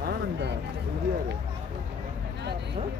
안한다. 준비하래. 어?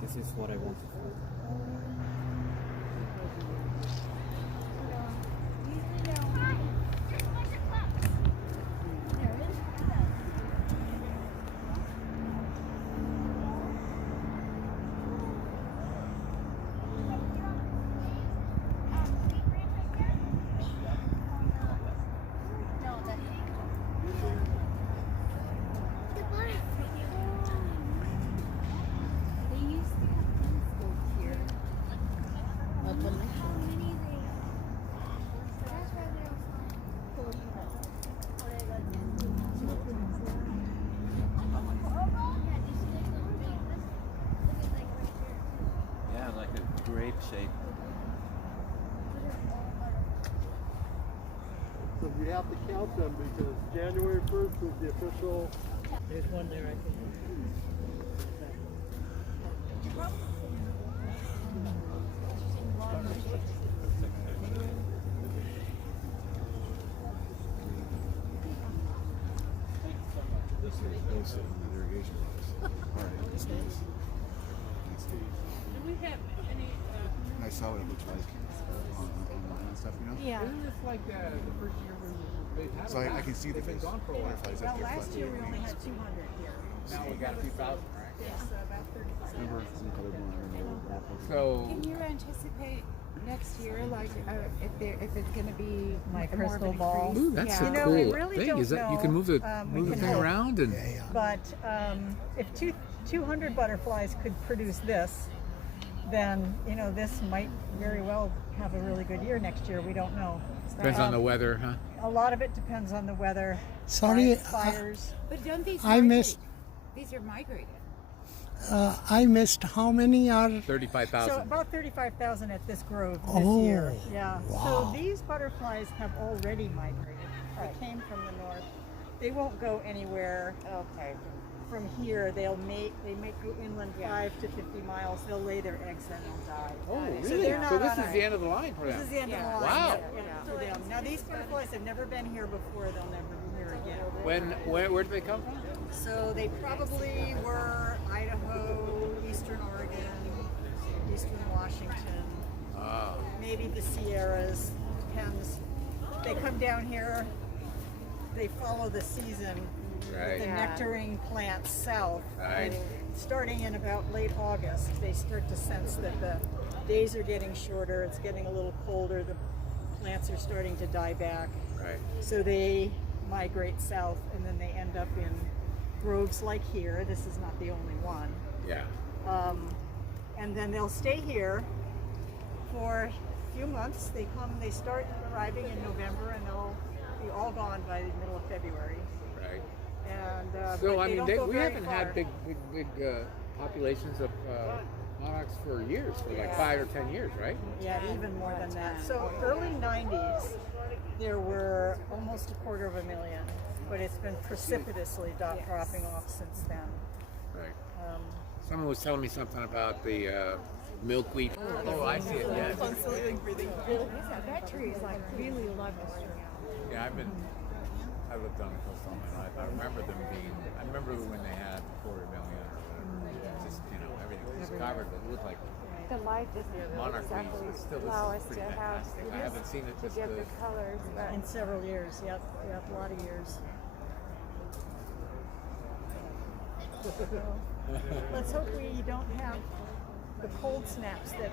This is what I want. Grape shape. So you have to count them because January 1st was the official. There's one there, I think. Those irrigation wells. All right, this is. Do we have any? I saw what it looks like online and stuff, you know? Yeah. Isn't this like the first year when they had? So I can see the They've been gone for a while. butterflies Well, up there. last fluttering year we their only wings. had 200 here. Now we got a few thousand, right? It's about 30%. Remember some colorblind or no apples? So Can you anticipate next year, like if it's going to be My more of crystal an ball. increase? Ooh, that's You a know, cool we really thing. don't Is that you can know. move the We move the can thing hope. around and But if 200 butterflies could produce this, then this might very well have a really good year next year. We don't know. depends on the weather, huh? A lot of it depends on the weather. Sorry, fires. But don't these I migrate? missed- These are migrated. I missed how many are 35,000. So about 35,000 at this grove this Oh, year. Yeah. wow. So these butterflies have already migrated. They came from the north. They won't go anywhere. Okay. From here, they may go inland 5 to 50 miles. They'll lay their eggs and they'll die. oh So really? they're not So this on is the end of the line for This them. is the end of the line. Wow. For them. Now these butterflies have never been here before. They'll never be here again. Where do they come from? So they probably were Idaho, Eastern Oregon, Eastern Washington, maybe the Sierras, depends. They come down here, they follow the season. Right. The nectaring plants south. Right. And starting in about late August, they start to sense that the days are getting shorter, it's getting a little colder, the plants are starting to die back. Right. So they migrate south and then they end up in groves like here. This is not the only one. Yeah. And then they'll stay here for a few months. They start arriving in November and they'll be all gone by the middle of February. Right. And So but I they mean, don't go we very haven't far. had big populations of monarchs for years, for like 5 or 10 years, right? Yeah, even more than that. So early 90s, there were almost 250,000, but it's been precipitously dropping off since then. Right. Someone was telling me something about the milkweed. Oh, I see it. Yeah. That tree is like really love to string out. Yeah, I lived on the coast all my life. I remember them being. I remember when they had 250,000 or whatever. Just everything was covered, but it looked like The light doesn't monarch exactly leaves. Still, this allow is us to pretty have fantastic. I haven't seen it to this get good. the colors, but In several years, yep, a lot of years. Let's hope we don't have the cold snaps that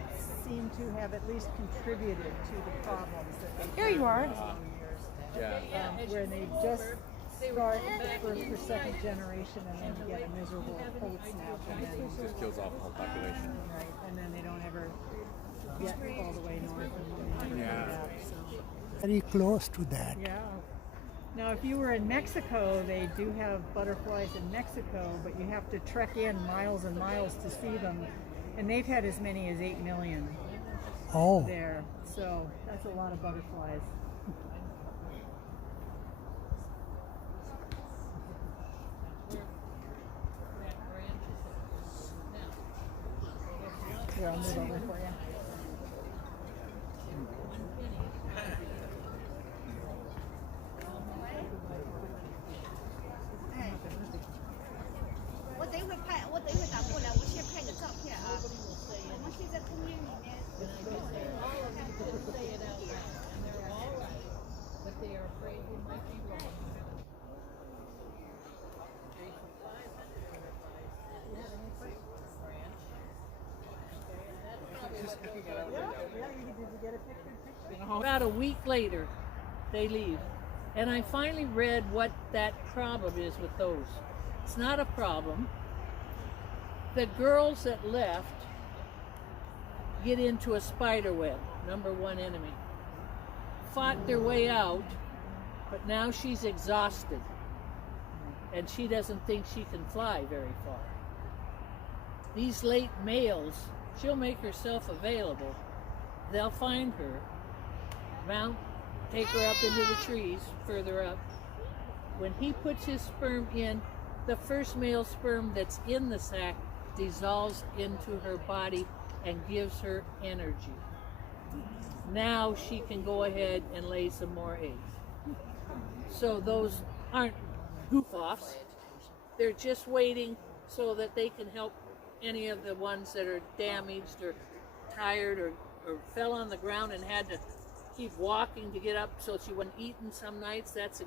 seem to have at least contributed to the problems that they've Here you are. had for so many years. Yeah. Where they just start for second generation and then get a miserable cold snap and then Just kills off the whole population. right, and then they don't ever get all the way north and never Yeah. get up. So. Very close to that. Yeah. Now, if you were in Mexico, they do have butterflies in Mexico, but you have to trek in miles and miles to see them. And they've had as many as 8 million Oh, there. So that's a lot of butterflies. Here, I'll move over for you. About a week later, they leave. And I finally read what that problem is with those. It's not a problem. The girls that left get into a spider web, number one enemy. Fought their way out, but now she's exhausted. And she doesn't think she can fly very far. These late males, she'll make herself available. They'll find her, mount, take her up into the trees further up. When he puts his sperm in, the first male sperm that's in the sac dissolves into her body and gives her energy. Now she can go ahead and lay some more eggs. So those aren't goof-offs. They're just waiting so that they can help any of the ones that are damaged or tired or fell on the ground and had to keep walking to get up so she wasn't eaten some nights. That's